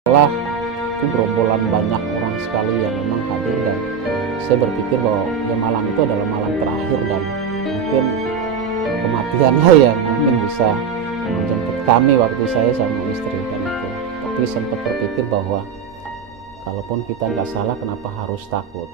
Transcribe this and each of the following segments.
Setelah itu gerombolan banyak orang sekali yang memang hadir, dan saya berpikir bahwa ya malam itu adalah malam terakhir, dan mungkin kematianlah yang mungkin bisa menjemput kami waktu saya sama istri kan itu. Tapi sempat berpikir bahwa kalaupun kita nggak salah, kenapa harus takut?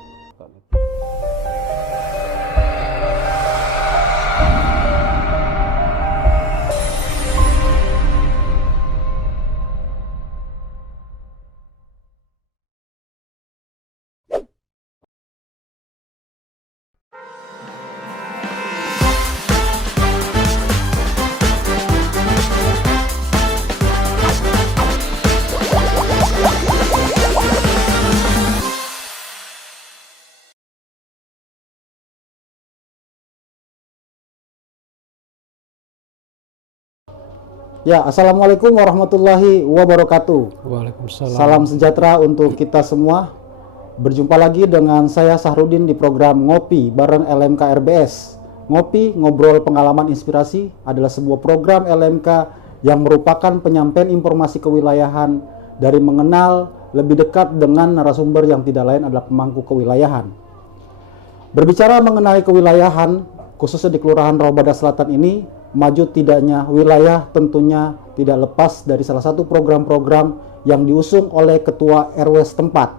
Ya, Assalamualaikum warahmatullahi wabarakatuh. Waalaikumsalam. Salam sejahtera untuk kita semua. Berjumpa lagi dengan saya Sahrudin di program Ngopi bareng LMK RBS. Ngopi, ngobrol pengalaman inspirasi adalah sebuah program LMK yang merupakan penyampaian informasi kewilayahan dari mengenal lebih dekat dengan narasumber yang tidak lain adalah pemangku kewilayahan. Berbicara mengenai kewilayahan, khususnya di Kelurahan Rawabada Selatan ini, maju tidaknya wilayah tentunya tidak lepas dari salah satu program-program yang diusung oleh Ketua RW setempat.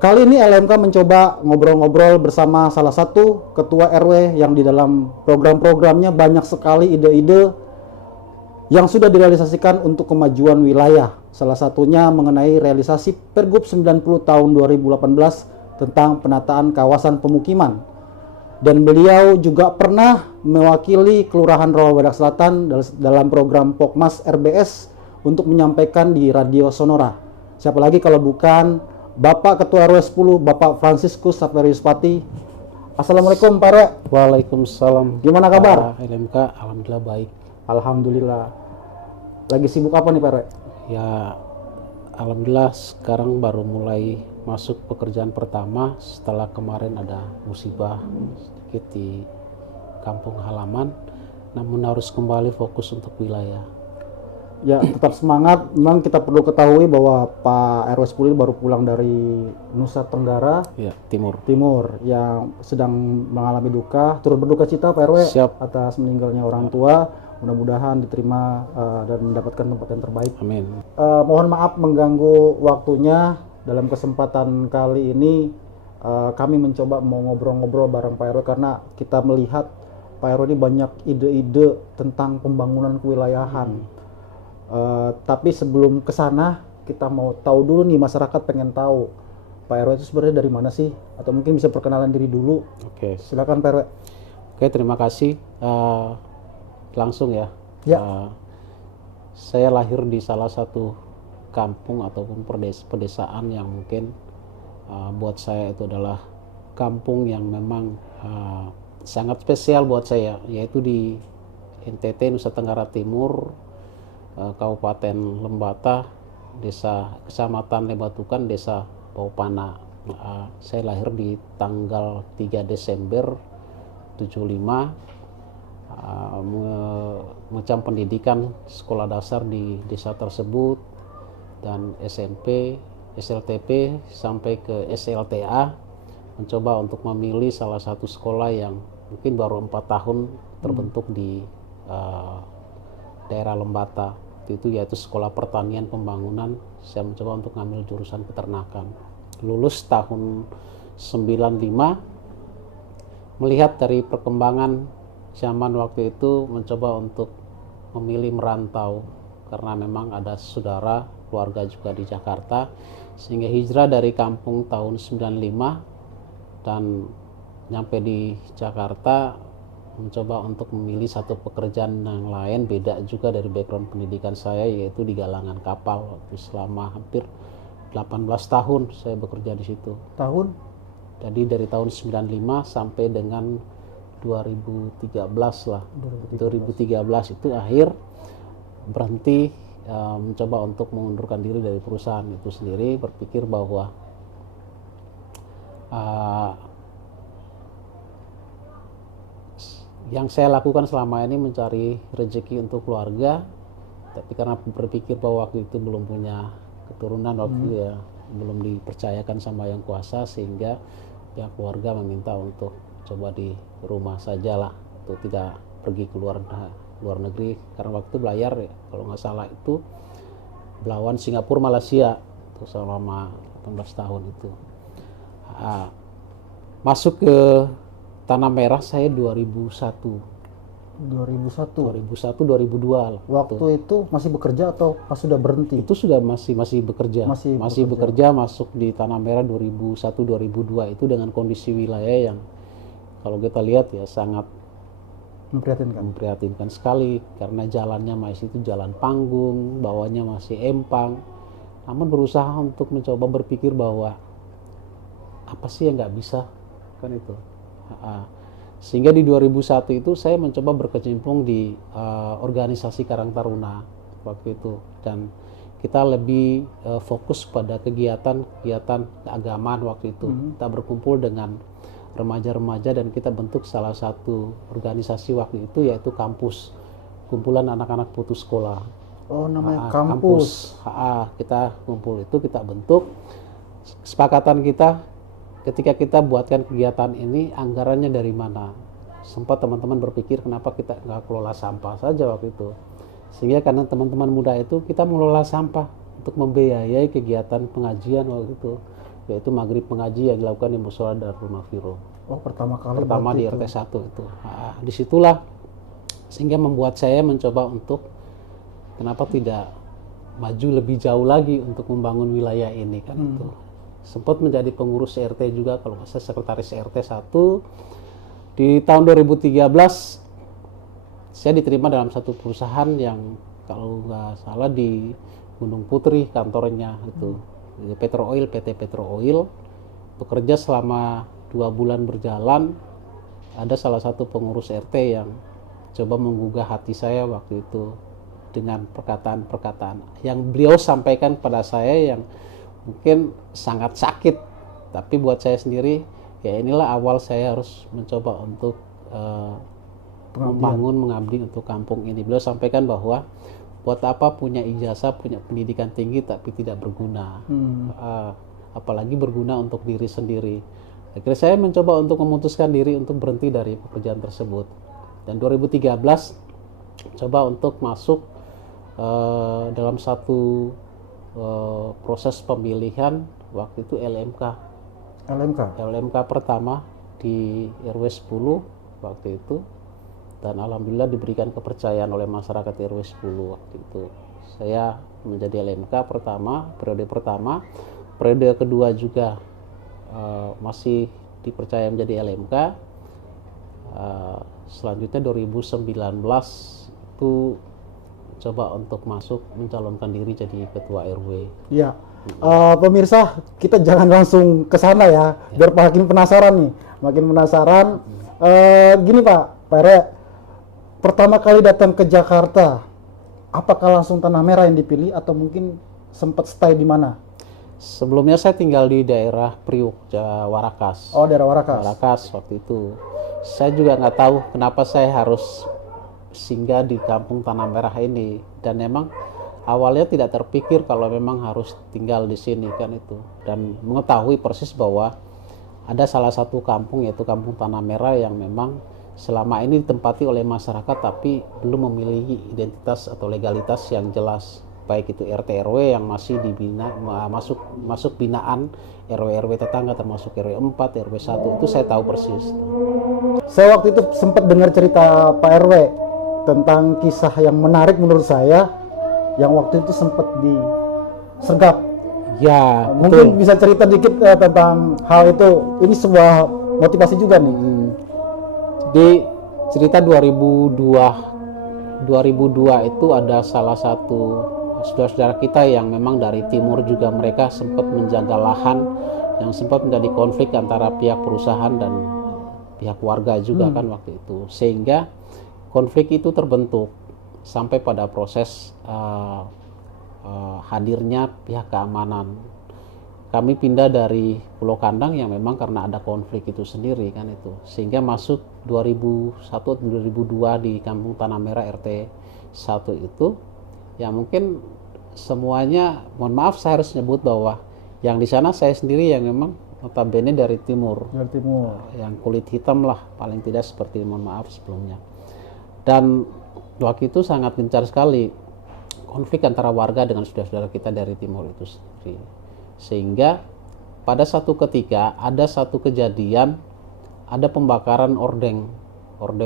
Kali ini LMK mencoba ngobrol-ngobrol bersama salah satu Ketua RW yang di dalam program-programnya banyak sekali ide-ide yang sudah direalisasikan untuk kemajuan wilayah. Salah satunya mengenai realisasi Pergub 90 tahun 2018 tentang penataan kawasan pemukiman. Dan beliau juga pernah mewakili Kelurahan Rawabada Selatan dalam program Pokmas RBS untuk menyampaikan di Radio Sonora. Siapa lagi kalau bukan Bapak Ketua RW 10, Bapak Franciscus Saverius Pati. Assalamualaikum Pak RW. Waalaikumsalam. Gimana kabar? LMK, alhamdulillah baik. Alhamdulillah. Lagi sibuk apa nih Pak RW? Ya, alhamdulillah sekarang baru mulai masuk pekerjaan pertama setelah kemarin ada musibah sedikit di kampung halaman, namun harus kembali fokus untuk wilayah. Ya, tetap semangat. Memang kita perlu ketahui bahwa Pak RW 10 baru pulang dari Nusa Tenggara Ya, timur. yang sedang mengalami duka. Turut berduka cita Pak RW Siap. atas meninggalnya orang tua. Mudah-mudahan diterima dan mendapatkan tempat yang terbaik. Amin. Mohon maaf mengganggu waktunya. Dalam kesempatan kali ini kami mencoba mau ngobrol-ngobrol bareng Pak RW karena kita melihat Pak RW ini banyak ide-ide tentang pembangunan kewilayahan. Tapi sebelum ke sana, kita mau tahu dulu nih, masyarakat pengen tahu Pak RW itu sebenarnya dari mana sih? Atau mungkin bisa perkenalan diri dulu. Oke. Silakan Pak RW. Oke, terima kasih. Langsung ya. Ya. Saya lahir di salah satu kampung ataupun pedesaan yang mungkin buat saya itu adalah kampung yang memang sangat spesial buat saya, yaitu di NTT, Nusa Tenggara Timur, Kabupaten Lembata, Kecamatan Lebatukan, Desa Paupana. Saya lahir di tanggal 3 Desember 75, macam pendidikan sekolah dasar di desa tersebut, dan SMP, SLTP sampai ke SLTA, mencoba untuk memilih salah satu sekolah yang mungkin baru 4 tahun terbentuk di daerah Lembata itu, yaitu Sekolah Pertanian Pembangunan. Saya mencoba untuk ngambil jurusan peternakan. Lulus tahun 95, melihat dari perkembangan zaman waktu itu, mencoba untuk memilih merantau karena memang ada saudara keluarga juga di Jakarta, sehingga hijrah dari kampung tahun 95 dan nyampe di Jakarta, mencoba untuk memilih satu pekerjaan yang lain, beda juga dari background pendidikan saya, yaitu di galangan kapal. Waktu selama hampir 18 tahun saya bekerja di situ. Tahun? Jadi dari tahun 95 sampai dengan 2013 lah. 2013 itu akhir berhenti, mencoba untuk mengundurkan diri dari perusahaan itu sendiri, berpikir bahwa yang saya lakukan selama ini mencari rezeki untuk keluarga, tapi karena berpikir bahwa waktu itu belum punya keturunan, waktu itu ya belum dipercayakan sama yang kuasa, sehingga pihak keluarga meminta untuk coba di rumah saja lah, untuk tidak pergi ke luar negeri, karena waktu itu belayar ya, kalau nggak salah itu Belawan, Singapura, Malaysia itu selama 18 tahun itu. Masuk ke Tanah Merah saya 2002 lah. Waktu itu masih bekerja atau pas sudah berhenti? Itu sudah masih bekerja. Masih bekerja, masuk di Tanah Merah 2001-2002 itu dengan kondisi wilayah yang kalau kita lihat ya sangat memprihatinkan sekali, karena jalannya masih itu jalan panggung, bawahnya masih empang. Namun berusaha untuk mencoba berpikir bahwa apa sih yang nggak bisa, kan itu. Sehingga di 2001 itu saya mencoba berkecimpung di organisasi Karang Taruna waktu itu, dan kita lebih fokus pada kegiatan keagamaan waktu itu. Kita berkumpul dengan remaja-remaja dan kita bentuk salah satu organisasi waktu itu, yaitu kampus, kumpulan anak-anak putus sekolah. Oh, namanya kampus. Kita kumpul itu, kita bentuk. Kesepakatan kita ketika kita buatkan kegiatan ini, anggarannya dari mana? Sempat teman-teman berpikir kenapa kita nggak kelola sampah saja waktu itu. Sehingga karena teman-teman muda itu kita mengelola sampah untuk membiayai kegiatan pengajian waktu itu, yaitu maghrib pengaji yang dilakukan di Mushola Darul Maghfirah. Oh, pertama di RT 1 itu. Disitulah sehingga membuat saya mencoba untuk kenapa tidak maju lebih jauh lagi untuk membangun wilayah ini, kan itu. Sempat menjadi pengurus RT juga, kalau nggak salah sekretaris RT 1. Di tahun 2013 saya diterima dalam satu perusahaan yang kalau nggak salah di Gunung Putri kantornya itu. Petro Oil, PT Petro Oil. Bekerja selama 2 bulan berjalan, ada salah satu pengurus RT yang coba menggugah hati saya waktu itu dengan perkataan-perkataan yang beliau sampaikan pada saya yang mungkin sangat sakit, tapi buat saya sendiri ya inilah awal saya harus mencoba untuk mengabdi untuk kampung ini. Beliau sampaikan bahwa buat apa punya ijazah, punya pendidikan tinggi tapi tidak berguna, apalagi berguna untuk diri sendiri. Akhirnya saya mencoba untuk memutuskan diri untuk berhenti dari pekerjaan tersebut, dan 2013 coba untuk masuk dalam satu proses pemilihan waktu itu LMK pertama di RW 10 waktu itu, dan alhamdulillah diberikan kepercayaan oleh masyarakat RW 10 waktu itu. Saya menjadi LMK pertama, periode pertama. Periode kedua juga masih dipercaya menjadi LMK. Selanjutnya 2019 itu coba untuk masuk mencalonkan diri jadi ketua RW. Iya. Pemirsa, kita jangan langsung ke sana ya, biar makin penasaran nih. Makin penasaran. Gini Pak Ere, pertama kali datang ke Jakarta, apakah langsung Tanah Merah yang dipilih atau mungkin sempat stay di mana? Sebelumnya saya tinggal di daerah Priuk, Warakas. Oh, daerah Warakas. Warakas waktu itu. Saya juga nggak tahu kenapa saya harus singgah di kampung Tanah Merah ini, dan memang awalnya tidak terpikir kalau memang harus tinggal di sini, kan itu. Dan mengetahui persis bahwa ada salah satu kampung, yaitu Kampung Tanah Merah, yang memang selama ini ditempati oleh masyarakat tapi belum memiliki identitas atau legalitas yang jelas, baik itu RT RW yang masih dibina, masuk binaan RW RW tetangga, termasuk RW 4, RW 1, itu saya tahu persis. Saya waktu itu sempat dengar cerita Pak RW tentang kisah yang menarik menurut saya, yang waktu itu sempat disergap. Ya, mungkin bisa cerita dikit tentang hal itu. Ini sebuah motivasi juga nih. Di cerita 2002 itu ada salah satu saudara-saudara kita yang memang dari timur juga, mereka sempat menjaga lahan yang sempat menjadi konflik antara pihak perusahaan dan pihak warga juga kan waktu itu, sehingga konflik itu terbentuk sampai pada proses hadirnya pihak keamanan. Kami pindah dari Pulau Kandang yang memang karena ada konflik itu sendiri kan itu, sehingga masuk 2001 atau 2002 di Kampung Tanah Merah RT 1 itu ya mungkin semuanya, mohon maaf saya harus nyebut bahwa yang di sana saya sendiri yang memang notabene dari timur, yang kulit hitam lah paling tidak, seperti mohon maaf sebelumnya. Dan waktu itu sangat gencar sekali konflik antara warga dengan saudara-saudara kita dari timur itu sendiri, sehingga pada satu ketika ada satu kejadian, ada pembakaran ordeng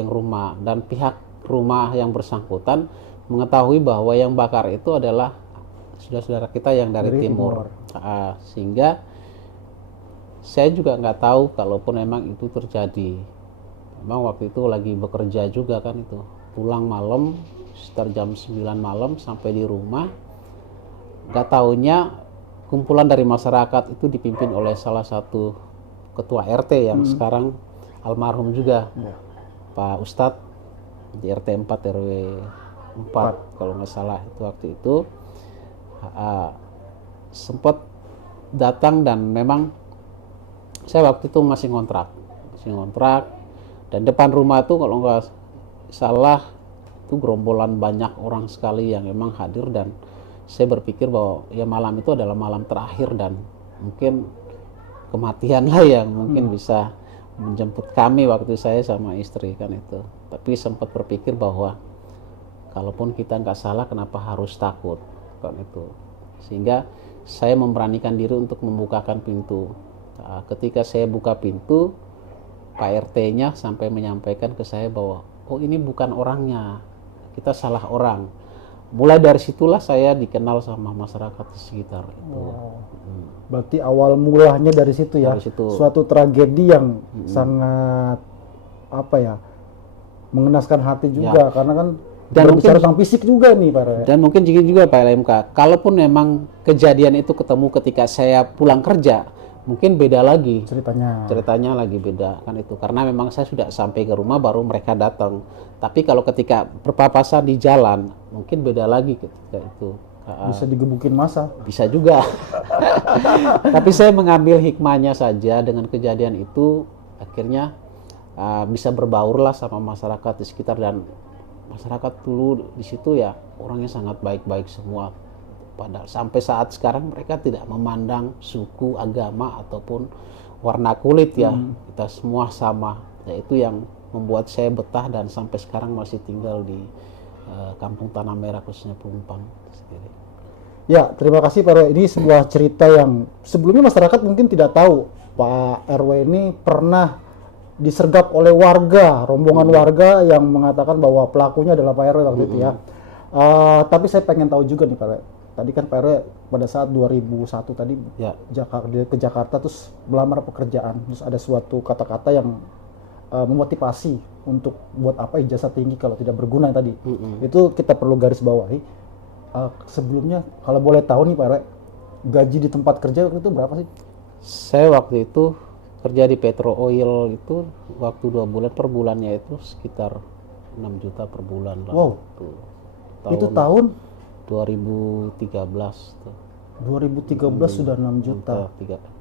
rumah, dan pihak rumah yang bersangkutan mengetahui bahwa yang bakar itu adalah saudara-saudara kita yang dari timur. Sehingga saya juga nggak tahu kalaupun memang itu terjadi. Memang waktu itu lagi bekerja juga kan, itu pulang malam sekitar jam 9 malam sampai di rumah, nggak taunya kumpulan dari masyarakat itu dipimpin oleh salah satu ketua RT yang sekarang almarhum juga, Pak Ustadz di RT 4 RW 4 kalau nggak salah itu. Waktu itu sempat datang, dan memang saya waktu itu masih ngontrak, dan depan rumah itu kalau nggak salah itu gerombolan banyak orang sekali yang memang hadir, dan saya berpikir bahwa ya malam itu adalah malam terakhir, dan mungkin kematian lah yang mungkin bisa menjemput kami waktu saya sama istri kan itu. Tapi sempat berpikir bahwa kalaupun kita nggak salah, kenapa harus takut kan itu. Sehingga saya memberanikan diri untuk membukakan pintu. Ketika saya buka pintu, Pak RT-nya sampai menyampaikan ke saya bahwa oh ini bukan orangnya, kita salah orang. Mulai dari situlah saya dikenal sama masyarakat di sekitar itu. Berarti awal mulanya dari situ ya. Dari situ. Suatu tragedi yang sangat apa ya, mengenaskan hati juga, karena kan dan mungkin tentang fisik juga nih Pak. Dan mungkin juga Pak LMK, kalaupun memang kejadian itu ketemu ketika saya pulang kerja, mungkin beda lagi ceritanya lagi beda kan itu, karena memang saya sudah sampai ke rumah baru mereka datang. Tapi kalau ketika berpapasan di jalan, mungkin beda lagi ketika itu. Bisa digebukin massa, bisa juga. Tapi saya mengambil hikmahnya saja dengan kejadian itu, akhirnya bisa berbaurlah sama masyarakat di sekitar, dan masyarakat dulu di situ ya orangnya sangat baik-baik semua. Padahal sampai saat sekarang mereka tidak memandang suku, agama ataupun warna kulit ya. Kita semua sama. Ya, itu yang membuat saya betah dan sampai sekarang masih tinggal di Kampung Tanah Merah, khususnya Pelumpang sendiri. Ya, terima kasih Pak RW. Ini sebuah cerita yang sebelumnya masyarakat mungkin tidak tahu. Pak RW ini pernah disergap oleh warga, rombongan warga yang mengatakan bahwa pelakunya adalah Pak RW waktu itu ya. Tapi saya pengen tahu juga nih Pak RW. Tadi kan Pak RW pada saat 2001 tadi ke Jakarta terus melamar pekerjaan, terus ada suatu kata-kata yang memotivasi untuk buat apa ijazah tinggi kalau tidak berguna tadi. Itu kita perlu garis bawahi. Sebelumnya kalau boleh tahu nih Pak RW, gaji di tempat kerja waktu itu berapa sih? Saya waktu itu kerja di Petro Oil itu waktu 2 bulan, per bulannya itu sekitar 6 juta per bulan lah. Wow. Itu tahun 2013 tuh. 2013 sudah 6 juta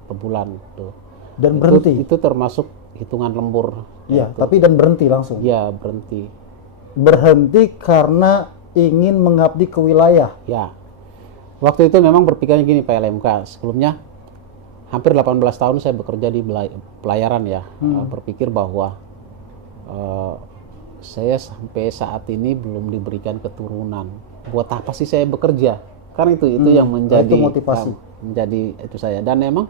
per bulan tuh. Dan berhenti. Itu termasuk hitungan lembur. Iya, tapi dan berhenti langsung. Iya, berhenti. Berhenti karena ingin mengabdi ke wilayah. Ya. Waktu itu memang berpikirnya gini Pak LMK, sebelumnya hampir 18 tahun saya bekerja di pelayaran ya. Berpikir bahwa saya sampai saat ini belum diberikan keturunan. Buat apa sih saya bekerja? Kan itu yang menjadi itu motivasi. Menjadi itu saya. Dan memang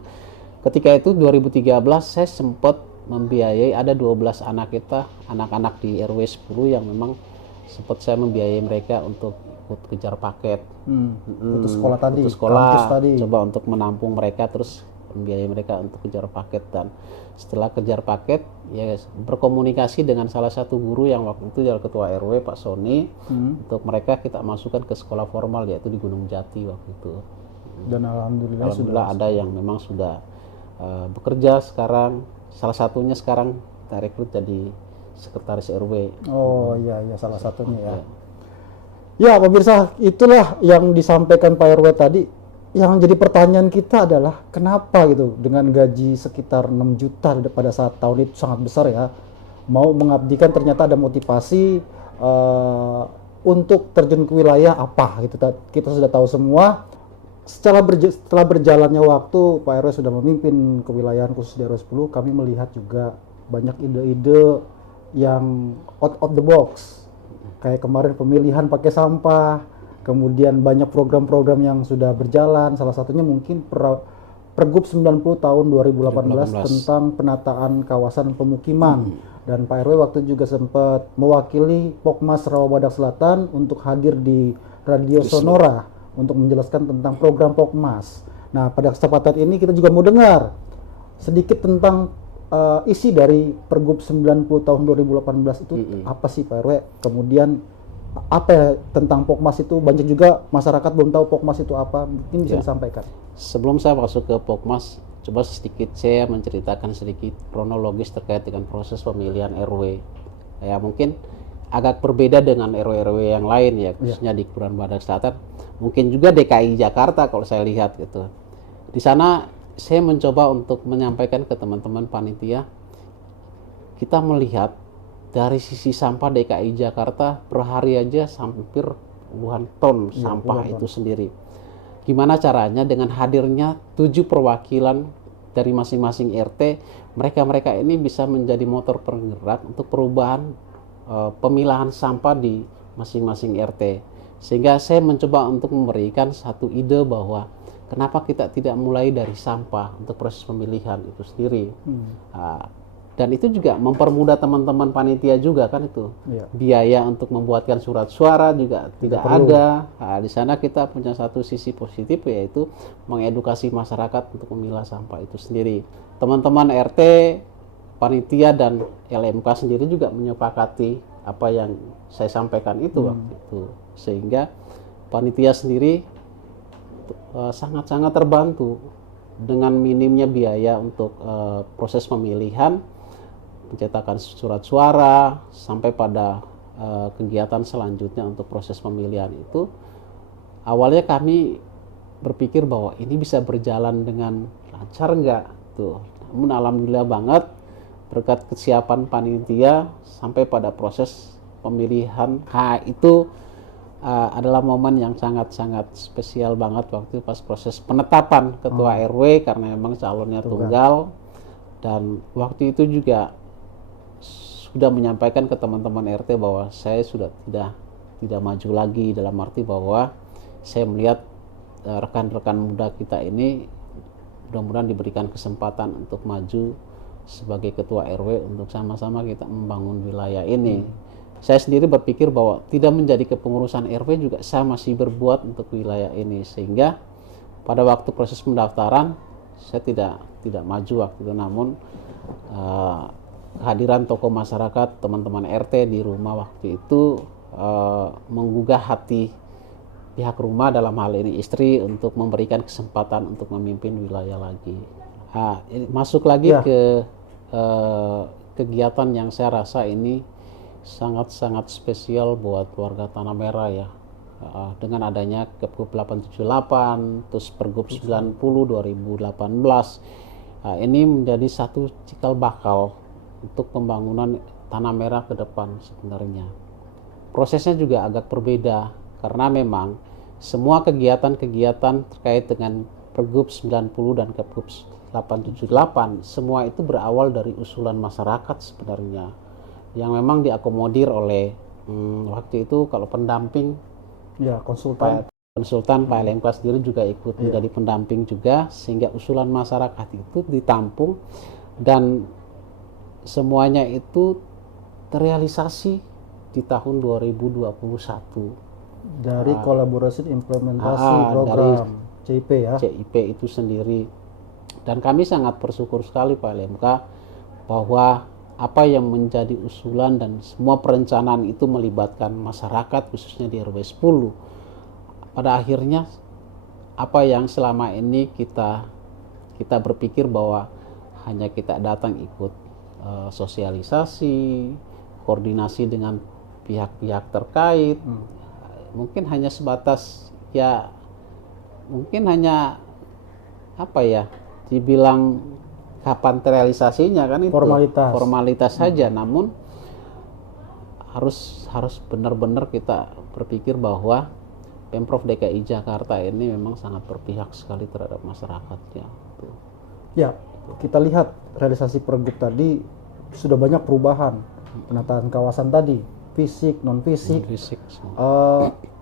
ketika itu 2013 saya sempat membiayai ada 12 anak kita, anak-anak di RW 10 yang memang sempat saya membiayai mereka untuk ikut kejar paket. Putus sekolah tadi. Putus sekolah. Coba untuk menampung mereka, terus membiayai mereka untuk kejar paket. Dan setelah kejar paket ya berkomunikasi dengan salah satu guru yang waktu itu adalah ketua RW Pak Sony, untuk mereka kita masukkan ke sekolah formal yaitu di Gunung Jati waktu itu. Dan alhamdulillah sudah ada yang memang sudah bekerja sekarang, salah satunya sekarang kita rekrut jadi sekretaris RW. Oh iya salah satunya ya. Ya pemirsa, itulah yang disampaikan Pak RW tadi. Yang jadi pertanyaan kita adalah kenapa gitu dengan gaji sekitar 6 juta pada saat tahun itu sangat besar ya, mau mengabdikan, ternyata ada motivasi untuk terjun ke wilayah apa gitu. Kita sudah tahu semua. Setelah berjalannya waktu, Pak RW sudah memimpin kewilayahan khusus di RW 10, kami melihat juga banyak ide-ide yang out of the box. Kayak kemarin pemilihan pakai sampah, kemudian banyak program-program yang sudah berjalan, salah satunya mungkin Pergub 90 tahun 2018 tentang penataan kawasan pemukiman. Dan Pak RW waktu juga sempat mewakili Pokmas Rawabadak Selatan untuk hadir di Radio Sonora untuk menjelaskan tentang program Pokmas. Nah, pada kesempatan ini kita juga mau dengar sedikit tentang isi dari Pergub 90 tahun 2018 itu apa sih Pak RW? Kemudian apa ya tentang Pokmas itu? Banyak juga masyarakat belum tahu Pokmas itu apa, mungkin bisa disampaikan. Sebelum saya masuk ke Pokmas, coba sedikit saya menceritakan sedikit kronologis terkait dengan proses pemilihan RW. Ya mungkin agak berbeda dengan RW-RW yang lain ya, khususnya di Kelurahan Badak Selatan. Mungkin juga DKI Jakarta kalau saya lihat gitu. Di sana saya mencoba untuk menyampaikan ke teman-teman panitia, kita melihat dari sisi sampah DKI Jakarta per hari aja hampir puluhan ton sampah itu sendiri. Gimana caranya dengan hadirnya 7 perwakilan dari masing-masing RT, mereka ini bisa menjadi motor penggerak untuk perubahan pemilahan sampah di masing-masing RT. Sehingga saya mencoba untuk memberikan satu ide bahwa kenapa kita tidak mulai dari sampah untuk proses pemilihan itu sendiri. Dan itu juga mempermudah teman-teman panitia juga kan itu. Biaya untuk membuatkan surat suara juga tidak ada. Nah, di sana kita punya satu sisi positif yaitu mengedukasi masyarakat untuk memilah sampah itu sendiri. Teman-teman RT, panitia dan LMK sendiri juga menyepakati apa yang saya sampaikan itu waktu itu. Sehingga panitia sendiri sangat-sangat terbantu dengan minimnya biaya untuk proses pemilihan, pencetakan surat suara sampai pada kegiatan selanjutnya untuk proses pemilihan itu. Awalnya kami berpikir bahwa ini bisa berjalan dengan lancar enggak tuh. Namun alhamdulillah banget berkat kesiapan panitia sampai pada proses pemilihan. Itu adalah momen yang sangat-sangat spesial banget waktu pas proses penetapan ketua RW karena memang calonnya tunggal. Dan waktu itu juga sudah menyampaikan ke teman-teman RT bahwa saya sudah tidak maju lagi, dalam arti bahwa saya melihat rekan-rekan muda kita ini mudah-mudahan diberikan kesempatan untuk maju sebagai ketua RW untuk sama-sama kita membangun wilayah ini. Saya sendiri berpikir bahwa tidak menjadi kepengurusan RW juga saya masih berbuat untuk wilayah ini, sehingga pada waktu proses pendaftaran saya tidak maju waktu itu. Namun kehadiran tokoh masyarakat, teman-teman RT di rumah waktu itu menggugah hati pihak rumah, dalam hal ini istri, untuk memberikan kesempatan untuk memimpin wilayah lagi. Masuk lagi ke kegiatan yang saya rasa ini sangat-sangat spesial buat warga Tanah Merah ya. Dengan adanya Pergub 878 terus Pergub 90 2018, ini menjadi satu cikal bakal untuk pembangunan Tanah Merah ke depan. Sebenarnya prosesnya juga agak berbeda karena memang semua kegiatan-kegiatan terkait dengan Pergub 90 dan Pergub 878 semua itu berawal dari usulan masyarakat sebenarnya, yang memang diakomodir oleh waktu itu kalau pendamping konsultan Pak LMK sendiri juga ikut menjadi pendamping juga, sehingga usulan masyarakat itu ditampung dan semuanya itu terrealisasi di tahun 2021 dari kolaborasi implementasi program CIP ya. CIP itu sendiri. Dan kami sangat bersyukur sekali Pak LMK bahwa apa yang menjadi usulan dan semua perencanaan itu melibatkan masyarakat khususnya di RW 10. Pada akhirnya apa yang selama ini kita berpikir bahwa hanya kita datang ikut sosialisasi, koordinasi dengan pihak-pihak terkait, mungkin hanya sebatas ya, mungkin hanya apa ya, dibilang kapan terrealisasinya kan itu formalitas saja. Namun harus benar-benar kita berpikir bahwa Pemprov DKI Jakarta ini memang sangat berpihak sekali terhadap masyarakatnya. Tuh. Ya, kita lihat realisasi Pergub tadi sudah banyak perubahan, penataan kawasan tadi, fisik, non fisik. Fisik.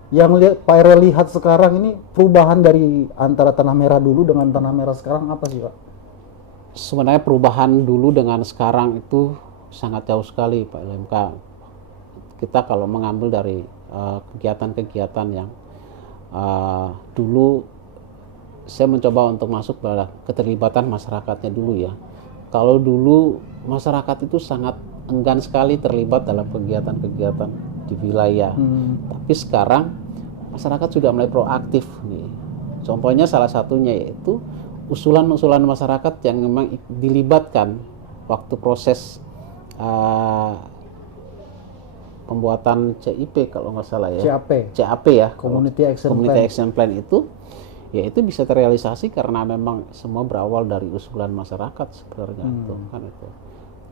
Yang Pak RW lihat sekarang ini perubahan dari antara tanah merah dulu dengan tanah merah sekarang apa sih, Pak? Sebenarnya perubahan dulu dengan sekarang itu sangat jauh sekali, Pak LMK. Kita kalau mengambil dari kegiatan-kegiatan yang dulu, saya mencoba untuk masuk pada keterlibatan masyarakatnya dulu ya. Kalau dulu masyarakat itu sangat enggan sekali terlibat dalam kegiatan-kegiatan di wilayah. Tapi sekarang masyarakat sudah mulai proaktif nih. Contohnya salah satunya yaitu usulan-usulan masyarakat yang memang dilibatkan waktu proses pembuatan CIP kalau nggak salah ya. CAP ya. Community Action Plan itu, ya itu bisa terrealisasi karena memang semua berawal dari usulan masyarakat sebenarnya itu kan itu.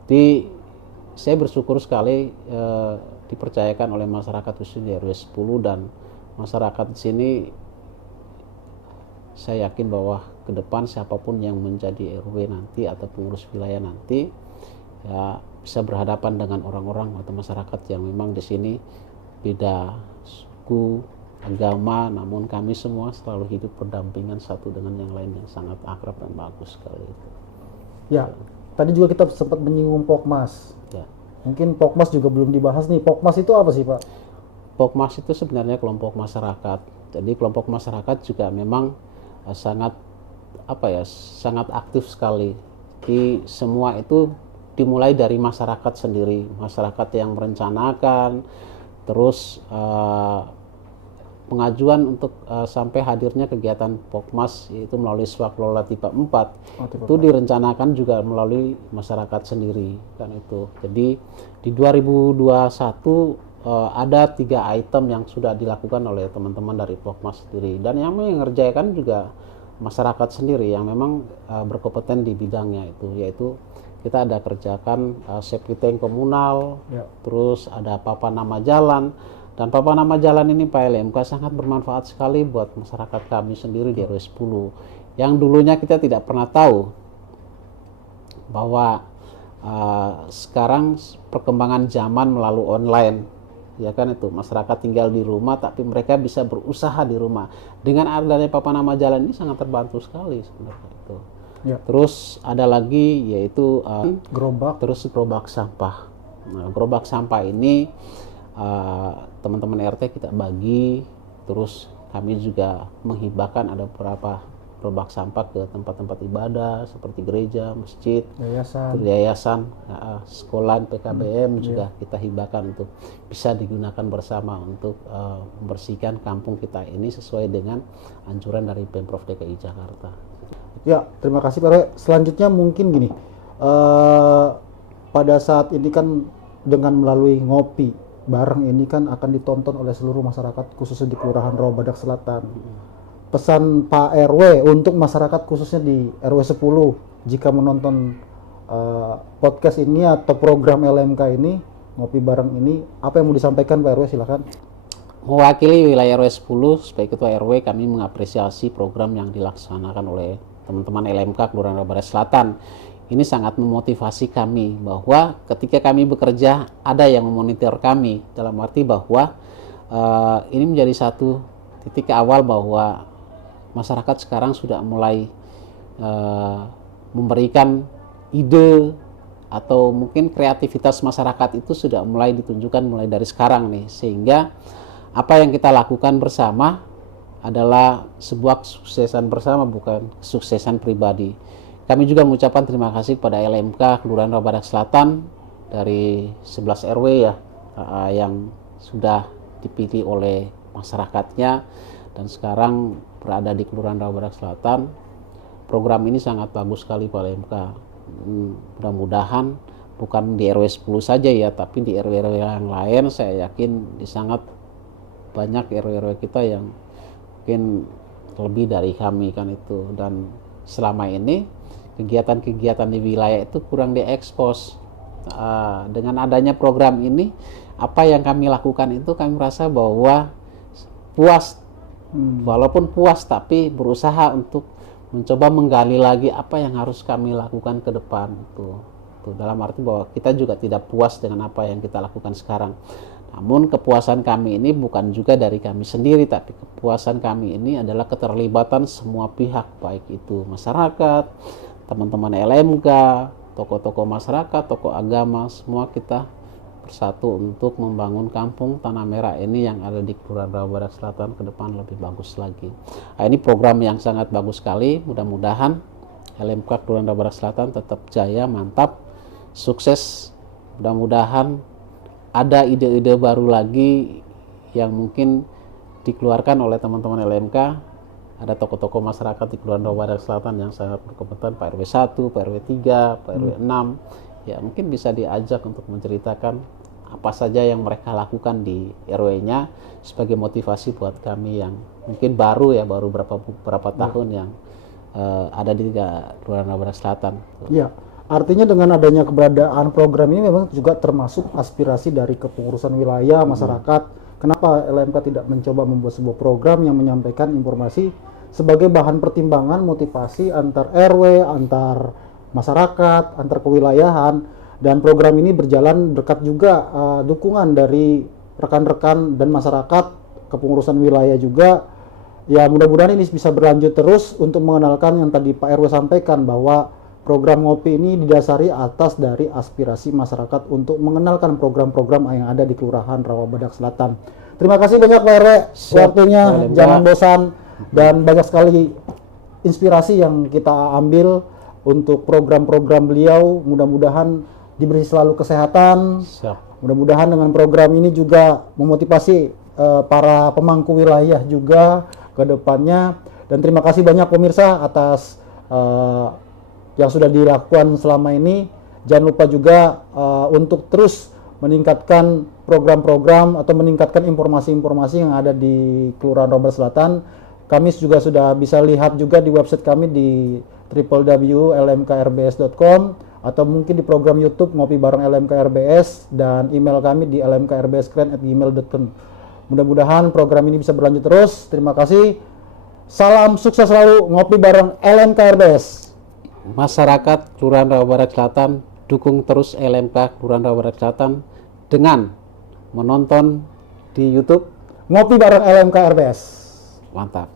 Jadi saya bersyukur sekali dipercayakan oleh masyarakat khususnya di RW 10 dan masyarakat di sini. Saya yakin bahwa ke depan siapapun yang menjadi RW nanti atau pengurus wilayah nanti ya bisa berhadapan dengan orang-orang atau masyarakat yang memang di sini beda suku, agama, namun kami semua selalu hidup berdampingan satu dengan yang lain yang sangat akrab dan bagus sekali. Ya, tadi juga kita sempat menyinggung Pokmas. Ya. Mungkin Pokmas juga belum dibahas nih. Pokmas itu apa sih, Pak? Pokmas itu sebenarnya kelompok masyarakat. Jadi kelompok masyarakat juga memang sangat sangat aktif sekali. Jadi semua itu dimulai dari masyarakat sendiri, masyarakat yang merencanakan, terus pengajuan untuk sampai hadirnya kegiatan Pokmas itu melalui swaklola tipe 4 itu direncanakan juga melalui masyarakat sendiri kan itu. Jadi di 2021 ada 3 item yang sudah dilakukan oleh teman-teman dari Pokmas sendiri dan yang mengerjakan juga masyarakat sendiri yang memang berkompeten di bidangnya itu, yaitu kita ada kerjakan safety tank komunal, terus ada papan nama jalan. Dan papan nama jalan ini Pak LMK sangat bermanfaat sekali buat masyarakat kami sendiri di RW 10. Yang dulunya kita tidak pernah tahu bahwa sekarang perkembangan zaman melalui online, ya kan itu masyarakat tinggal di rumah tapi mereka bisa berusaha di rumah. Dengan adanya papan nama jalan ini sangat terbantu sekali sebenarnya itu. Ya. Terus ada lagi yaitu gerobak sampah. Nah, gerobak sampah ini teman-teman RT kita bagi, terus kami juga menghibahkan ada beberapa gerobak sampah ke tempat-tempat ibadah seperti gereja, masjid, yayasan, sekolah, PKBM juga kita hibahkan untuk bisa digunakan bersama untuk membersihkan kampung kita ini sesuai dengan anjuran dari Pemprov DKI Jakarta. Ya, terima kasih Pak RW. Selanjutnya mungkin gini, pada saat ini kan dengan melalui ngopi bareng ini kan akan ditonton oleh seluruh masyarakat khususnya di Kelurahan Rawabadak Selatan. Pesan Pak RW untuk masyarakat khususnya di RW 10 jika menonton podcast ini atau program LMK ini, ngopi bareng ini, apa yang mau disampaikan Pak RW, silakan. Mewakili wilayah RW 10 sebagai Ketua RW, kami mengapresiasi program yang dilaksanakan oleh teman-teman LMK Kelurahan Rawabadak Selatan. Ini sangat memotivasi kami bahwa ketika kami bekerja ada yang memonitor kami, dalam arti bahwa ini menjadi satu titik awal bahwa masyarakat sekarang sudah mulai memberikan ide atau mungkin kreativitas masyarakat itu sudah mulai ditunjukkan mulai dari sekarang nih, sehingga apa yang kita lakukan bersama adalah sebuah kesuksesan bersama, bukan kesuksesan pribadi. Kami juga mengucapkan terima kasih kepada LMK Kelurahan Rawabadak Selatan dari 11 RW ya yang sudah dipilih oleh masyarakatnya dan sekarang berada di Kelurahan Rawabadak Selatan. Program ini sangat bagus sekali Pak LMK. Mudah-mudahan bukan di RW 10 saja ya, tapi di RW-RW yang lain saya yakin di sangat banyak RW-RW kita yang mungkin lebih dari kami kan itu. Dan selama ini kegiatan-kegiatan di wilayah itu kurang diekspos. Dengan adanya program ini, apa yang kami lakukan itu kami merasa bahwa puas, walaupun puas tapi berusaha untuk mencoba menggali lagi apa yang harus kami lakukan ke depan itu. Dalam arti bahwa kita juga tidak puas dengan apa yang kita lakukan sekarang. Namun kepuasan kami ini bukan juga dari kami sendiri, tapi kepuasan kami ini adalah keterlibatan semua pihak, baik itu masyarakat, teman-teman LMK, tokoh-tokoh masyarakat, tokoh agama, semua kita bersatu untuk membangun kampung Tanah Merah ini yang ada di Kelurahan Rawa Badak Selatan ke depan lebih bagus lagi. Ini program yang sangat bagus sekali, mudah-mudahan LMK Kelurahan Rawa Badak Selatan tetap jaya, mantap, sukses, mudah-mudahan ada ide-ide baru lagi yang mungkin dikeluarkan oleh teman-teman LMK. Ada tokoh-tokoh masyarakat di Kelurahan Rawa Badak Selatan yang sangat berkompeten, Pak RW 1, Pak RW 3, Pak RW 6. Ya, mungkin bisa diajak untuk menceritakan apa saja yang mereka lakukan di RW-nya sebagai motivasi buat kami yang mungkin baru berapa tahun yang ada di Kelurahan Rawa Badak Selatan. Iya. Artinya dengan adanya keberadaan program ini memang juga termasuk aspirasi dari kepengurusan wilayah masyarakat. Kenapa LMK tidak mencoba membuat sebuah program yang menyampaikan informasi sebagai bahan pertimbangan motivasi antar RW, antar masyarakat, antar kewilayahan, dan program ini berjalan berkat juga dukungan dari rekan-rekan dan masyarakat kepengurusan wilayah juga. Ya, mudah-mudahan ini bisa berlanjut terus untuk mengenalkan yang tadi Pak RW sampaikan bahwa program ngopi ini didasari atas dari aspirasi masyarakat untuk mengenalkan program-program yang ada di Kelurahan Rawa Badak Selatan. Terima kasih banyak Pak RW, waktunya, jangan bosan, dan banyak sekali inspirasi yang kita ambil untuk program-program beliau. Mudah-mudahan diberi selalu kesehatan. Mudah-mudahan dengan program ini juga memotivasi para pemangku wilayah juga ke depannya. Dan terima kasih banyak pemirsa atas yang sudah dilakukan selama ini. Jangan lupa juga untuk terus meningkatkan program-program atau meningkatkan informasi-informasi yang ada di Kelurahan Rawa Badak Selatan. Kami juga sudah bisa lihat juga di website kami di www.lmkrbs.com atau mungkin di program YouTube Ngopi Bareng LMKRBS, dan email kami di lmkrbskeren@gmail.com. Mudah-mudahan program ini bisa berlanjut terus. Terima kasih. Salam sukses selalu, Ngopi Bareng LMKRBS. Masyarakat Kelurahan Rawa Badak Selatan, dukung terus LMK Kelurahan Rawa Badak Selatan dengan menonton di YouTube Ngopi Bareng LMKRBS. Mantap.